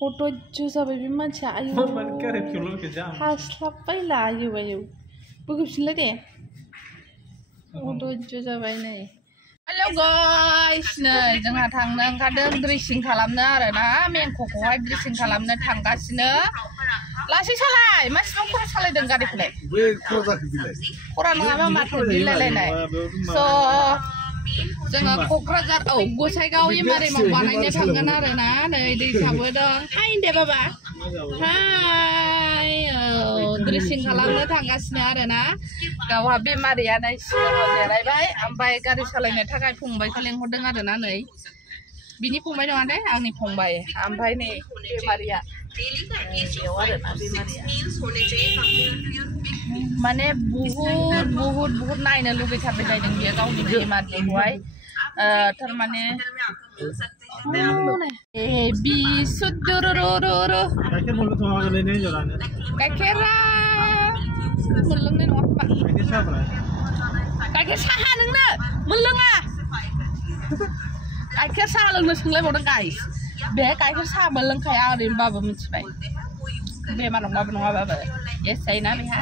Hot'jo जाबाय बे मानसिया आयु हास्लाबबायला आयु आयु बोखोफिनलाय दे हट'jo जाबाय नै हेलौ गाइस नै जोंहा थांनो ओंखारदों ड्रेसिं खालामनो आरोना मेंख'खौहाय ड्रेसिं खालामनो थांगासिनो लासै सालाय मासिबां खरा सालायदों गारिखौलाय खरा नङाबा माथो बिलायलायनाय स' जोङो क'क्राझार गसाइगाव एमआरएमआव बानायनो थांगोन आरोना नै दैसाबो दं हाय दे बाबा हाय ड्रेसिं खालामनो थांगासिनो आरोना गावहा बेमारियानो सिगाङाव जिरायबाय ओमफ्राय गारि सालायनो थाखाय फंबायखौ लेंहरदों आरोना नै बिनि फंबाय नङा दे आंनि फंबाय ओमफ्राय नै बेमारिया बेयाव आरोना बेमारिया माने बहुत नायनो लुगैथारबाय जादों बियो गावनि बेमारिखौहाय थारमाने गाइखेरा मोनलोंनाय नङा खोमा गाइखेर साहा नोंनो मोनलोङा गाइखेर साहा लोंनो सोंलायबावदों गाइस बे गाइखेर साहा मोनलोंखाया ओरैनोबाबो मिथिबाय बेमार नङाबाबो एसायना बेहा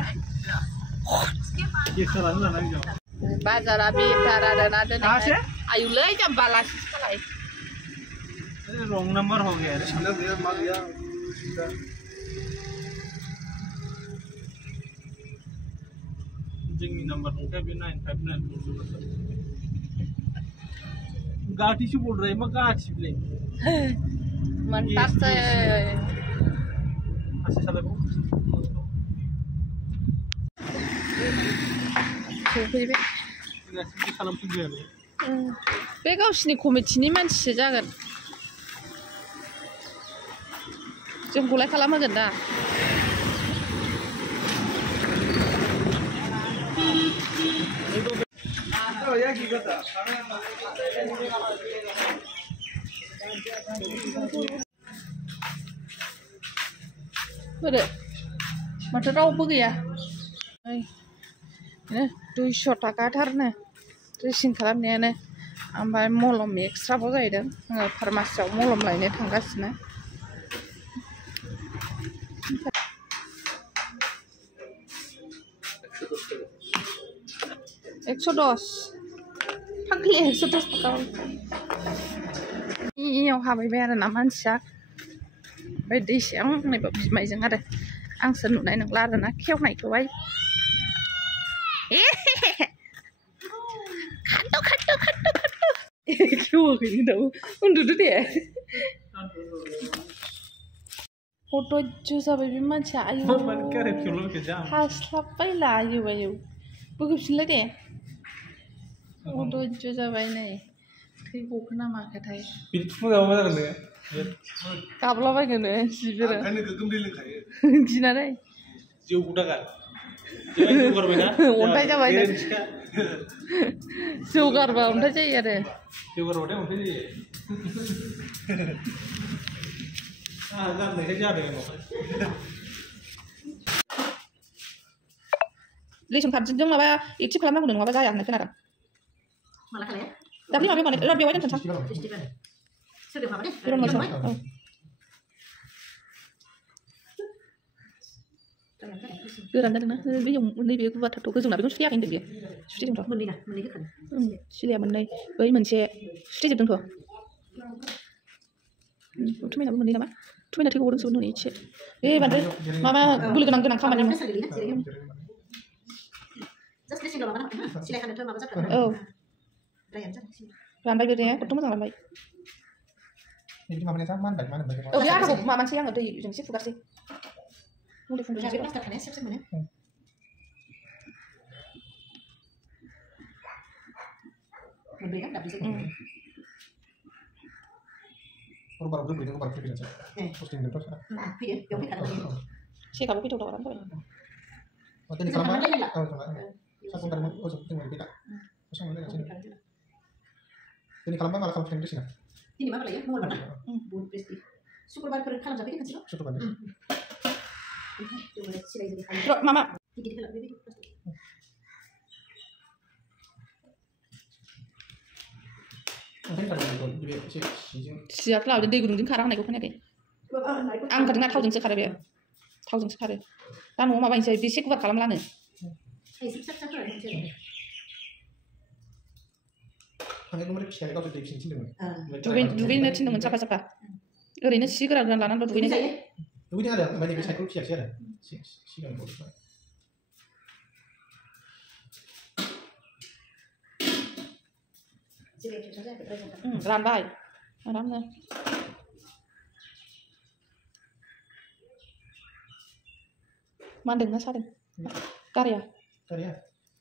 बाजारा बेटार आरोना दिनै आयुलै जाम्बा लासै सालाय रंग नंबर हो गया जोंनि नंबर होगा भी 959 गाठी से बोल रहे हैं मैं गाठी भी मंटार से ऐसे चले वो सफैबाय गासिबो खालामफिनबाय बे गावसिनि कमिटिनि मानसिसो जागोन जोंखौलाय खालामहोगोन दा बोरो माथो रावबो गैया 200 थाखाथारनो ड्रेसिं खालामनायानो ओमफ्राय मलम एक्सट्राबाव जाहैदों आङो फार्मासियाव मलम लायनो थांगासिनो 110 फाग्लि 110 थाखा इयाव हाबैबाय आरोना मानसिया ओमफ्राय दैसायाव नैबा बिमायजों आरो आंसो नुनाय नंला आरोना खेवनायखौहाय खारद' खेवाखैनो दाबो उन्दुदो दे हट'jo जाबाय बे मानसिया आयु हास्लाबबायला आयु आयु बोखोफिनलाय दे हट'jo जाबाय नै थै गखोना माखोथाय गाबलाबायगोन जिबेरो गिनानै अन्थाइ जाबाय जौ गारबा अन्थाइ जायो आरो रेशन कार्डजों माबा एक्टिभ खालामनांगौ नङाबा जाया होननाय खोनादों दाख्लै माबा माने बेवहाय दोनथ'नोसै गोरान जादोंना बेयाव नैबे गुवारथारथ' गोजौना बेखौ सुथेयाखै होनदों बेयो सुथेदोंथ' सिलाया मोननै बै मोनसे सुथेजोबदोंथ' थुमायनाबो मोननै नामा थुमायना थै गबोदोंसो हनै एसे बे बांद्राय माबा बोलो गोनां खामानि औ रानबाय बे खथ' मोजां रानबाय औ बे आखाखौ माबानोसै आङो दैजों एसे फुगारसै मुलि फुंदुंसै सेकाबो फैथाव रान जाबाय Ini kalau malah kalau di sini. Ini malah ya, mau mana? Buat pasti. Syukurbar perkara sampai kan sih? Syukurbar. Mama. Siap lah, udah दै गुदुंजों खारा होनायखौ खोनायाखै आं ओंखारदोंना थावजोंसो खारो बे थावजोंसो खारो दा न'आव माबानोसै बेसे गुवार खालामलानो थांनाय कमारे फिसाया गावसोर दै फिसिनो थिनदोंमोन दुगैनो थिनदोंमोन साफा साफा ओरैनो सि गोरान गोरान लानानैल' दुगैनाय जायो दुगैदों आरो ओमफ्राय नैबे साइकेल फिसियासै आरो सिगां गथ'फ्रा रानबाय आरामनो मानदोंना सादों गारिया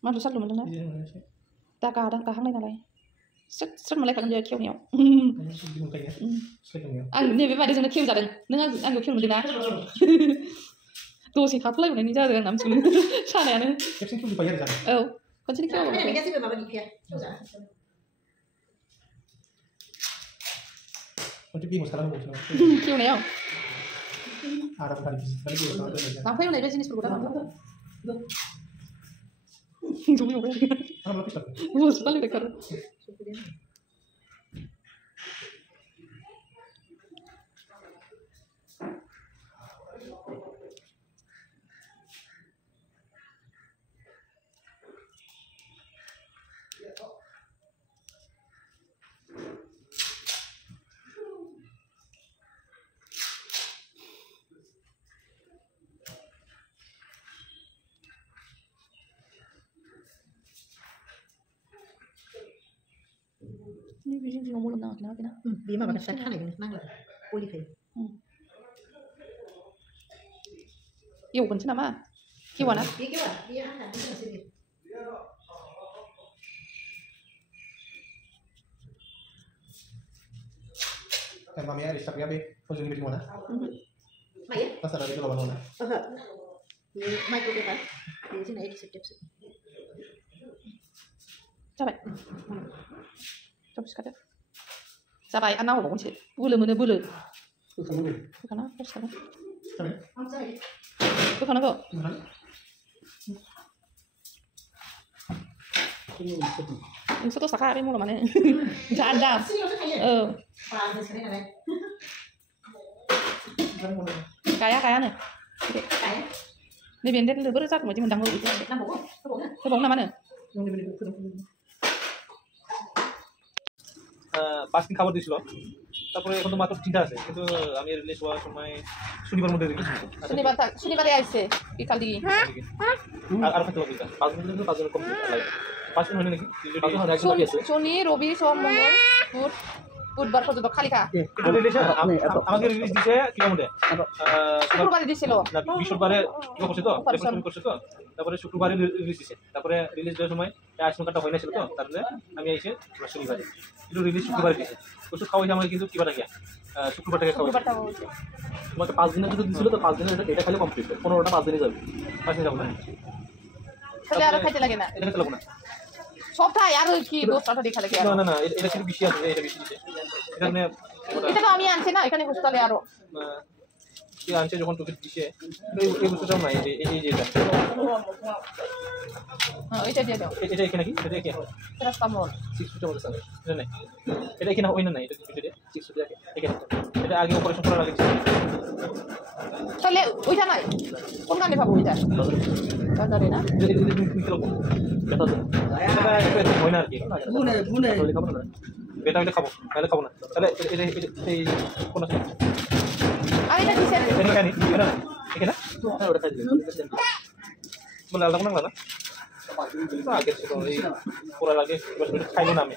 मानलु सानलु मोनदोंना दा गाहांनाय नालाय स्रोद स्रोद मोनलायखागोन बेयो खेवनायाव आं नैबे बायदिजोंनो खेवजादों नों आंखौ खेवनो मोनदोंना दसे थाथ'लायबावनायनि जादों आंना मिथिगौ सानायानो औ खनसेनो खेवनायाव लांफैनाय बे जिनिसफोरखौ दा ini bikin sih ngomong tentang kenapa kena? Dia mah pada saya kan nang lah, boleh kan? Yêu còn chứ nào mà? Kiwan á? Dia ada di sini. Kan kami ada setiap kali ujung di mana? Mai? Pasar ada di lawan mana? Di mai itu kan? Di sini ada setiap. Coba. Coba sekali. Sabai, anak orang sih. Bulu mana bulu? Bukan apa? Bukan. Bukan apa? Ini satu sakar ini mulu mana? Jangan. Kaya nih. Ini biar dia lebih besar, macam mendang lu itu. Kebong mana? পাঁচ দিন খাবার দিয়েছিল তারপরে এখন তো মাত্র 3টা আছে কিন্তু আমি রিলিজ হওয়ার সময় শনিবার মধ্যে রিলিজ শনিবারে আসছে বিকাল দিকে আর খাতে হবে 5 দিন কিন্তু 5 দিন কমপ্লিট লাগে 5 দিন হয়নি নাকি 5 দিন হয় একদম বাকি আছে শনি রবি সোম মঙ্গল বুধবার পর্যন্ত খালি খা আমাকে রিলিজ দিয়েছে কি মধ্যে শুক্রবারে দিছিল না বৃহস্পতিবারে কি করছে তো রেকর্ডিং করছে তো তারপরে শুক্রবারে রিলিজ দিয়েছে তারপরে রিলিজ দেওয়ার সময় আইসন কার্ডটা হয়নি ছিল তো তারপরে আমি এসে শনিবারে কিন্তু রিলিজ শুক্রবারে দিয়েছে ওষুধ খাওয়াই আমাকে কিন্তু কিবার গিয়া শুক্রবারটাকে খাওয়াই তোমাকে 5 দিনের যদি দিছিল তো 5 দিনের এটা খালি কমপ্লিট 15টা 5 দিনে যাবে 5 দিন যাবে না তাহলে আর খাইতে লাগে না এটা খেতে লাগবে না সবটাই আর কি দোষটা দেখা লাগে না না না এটা কিন্তু বেশি আছে এটা বেশি দিছে এখানে এটা তো আমি আনছি না এখানে হোস্টেলে আরো কি আনছে যখন তোকে দিছে এই বস্তুটা নাই এই যেটা হ্যাঁ এটা দিয়ে দাও এটা এখানে কি এটা কি প্যারাসিটামল 6 ফুটের মধ্যে আছে এটা নাই এটা এখানে হয় না এটা ভিতরে 6 ফুট এখানে এটা আগে অপারেশন করা লাগে তাহলে ওইটা নাই কোন গানে পাবো ওইটা বাজারে না এটা হয় না আর কি বুনে খাবো না এটা খাবো নাহলে খাবো না তাহলে এই কোন আছে আর এটা কিসের এখানে এখানে ওটা খাই দিবেন বলে আলাদা কোন না আগে ছিল এই পুরা লাগে খাইলো না আমি